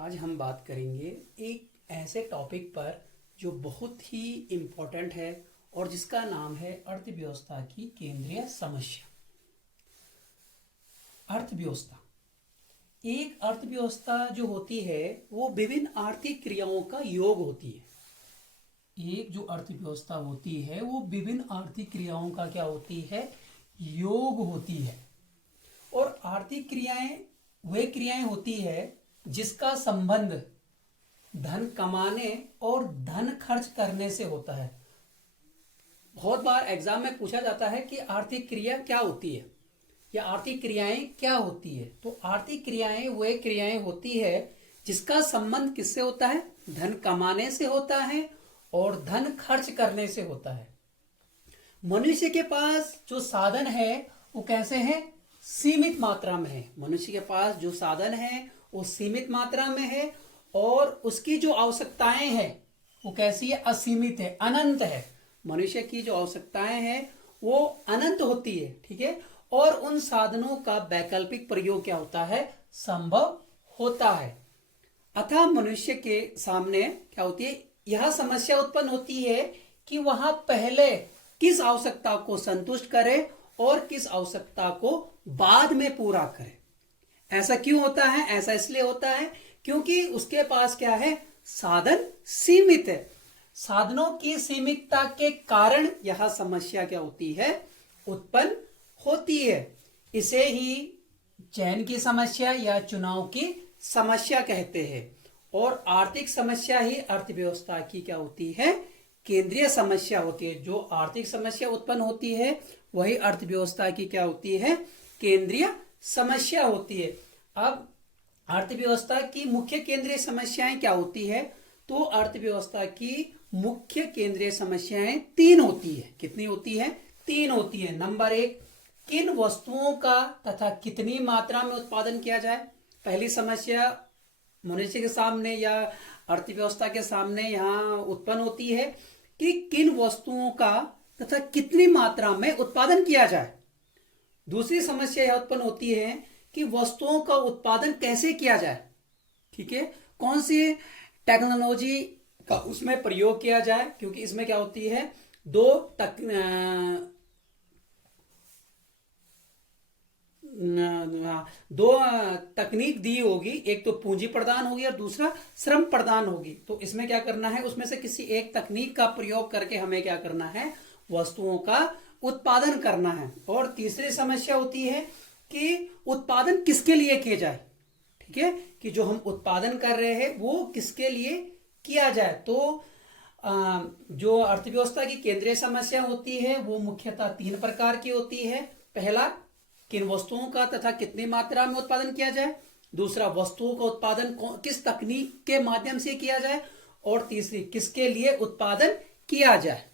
आज हम बात करेंगे एक ऐसे टॉपिक पर जो बहुत ही इम्पोर्टेंट है और जिसका नाम है अर्थव्यवस्था की केंद्रीय समस्या। अर्थव्यवस्था एक अर्थव्यवस्था जो होती है वो विभिन्न आर्थिक क्रियाओं का योग होती है। एक जो अर्थव्यवस्था होती है वो विभिन्न आर्थिक क्रियाओं का क्या होती है, योग होती है। और आर्थिक क्रियाएं वे क्रियाएं होती है जिसका संबंध धन कमाने और धन खर्च करने से होता है। बहुत बार एग्जाम में पूछा जाता है कि आर्थिक क्रिया क्या होती है या आर्थिक क्रियाएं क्या होती है। तो आर्थिक क्रियाएं वे क्रियाएं होती है जिसका संबंध किससे होता है, धन कमाने से होता है और धन खर्च करने से होता है। मनुष्य के पास जो साधन है वो कैसे है, सीमित मात्रा में है। मनुष्य के पास जो साधन है वो सीमित मात्रा में है और उसकी जो आवश्यकताएं हैं वो कैसी है, असीमित है, अनंत है। मनुष्य की जो आवश्यकताएं हैं वो अनंत होती है, ठीक है। और उन साधनों का वैकल्पिक प्रयोग क्या होता है, संभव होता है। अतः मनुष्य के सामने क्या होती है, यह समस्या उत्पन्न होती है कि वह पहले किस आवश्यकता को संतुष्ट करे और किस आवश्यकता को बाद में पूरा करे। ऐसा क्यों होता है, ऐसा इसलिए होता है क्योंकि उसके पास क्या है, साधन सीमित है। साधनों की सीमितता के कारण यह समस्या क्या होती है, उत्पन्न होती है। इसे ही चयन की समस्या या चुनाव की समस्या कहते हैं। और आर्थिक समस्या ही अर्थव्यवस्था की क्या होती है, केंद्रीय समस्या होती है। जो आर्थिक समस्या उत्पन्न होती है वही अर्थव्यवस्था की क्या होती है, केंद्रीय समस्या होती है। अब अर्थव्यवस्था की मुख्य केंद्रीय समस्याएं क्या होती है, तो अर्थव्यवस्था की मुख्य केंद्रीय समस्याएं तीन होती है। कितनी होती है, तीन होती है। नंबर एक, किन वस्तुओं का तथा कितनी मात्रा में उत्पादन किया जाए। पहली समस्या मनुष्य के सामने या अर्थव्यवस्था के सामने यहाँ उत्पन्न होती है कि किन वस्तुओं का तथा कितनी मात्रा में उत्पादन किया जाए। दूसरी समस्या यह उत्पन्न होती है कि वस्तुओं का उत्पादन कैसे किया जाए, ठीक है, कौन सी टेक्नोलॉजी का उसमें प्रयोग किया जाए। क्योंकि इसमें क्या होती है, दो तकनीक दी होगी। एक तो पूंजी प्रदान होगी और दूसरा श्रम प्रदान होगी। तो इसमें क्या करना है, उसमें से किसी एक तकनीक का प्रयोग करके हमें क्या करना है, वस्तुओं का उत्पादन करना है। और तीसरी समस्या होती है कि उत्पादन किसके लिए किया जाए, ठीक है, कि जो हम उत्पादन कर रहे हैं वो किसके लिए किया जाए। तो जो अर्थव्यवस्था की केंद्रीय समस्या होती है वो मुख्यतः तीन प्रकार की होती है। पहला, किन वस्तुओं का तथा कितनी मात्रा में उत्पादन किया जाए। दूसरा, वस्तुओं का उत्पादन किस तकनीक के माध्यम से किया जाए। और तीसरी, किसके लिए उत्पादन किया जाए।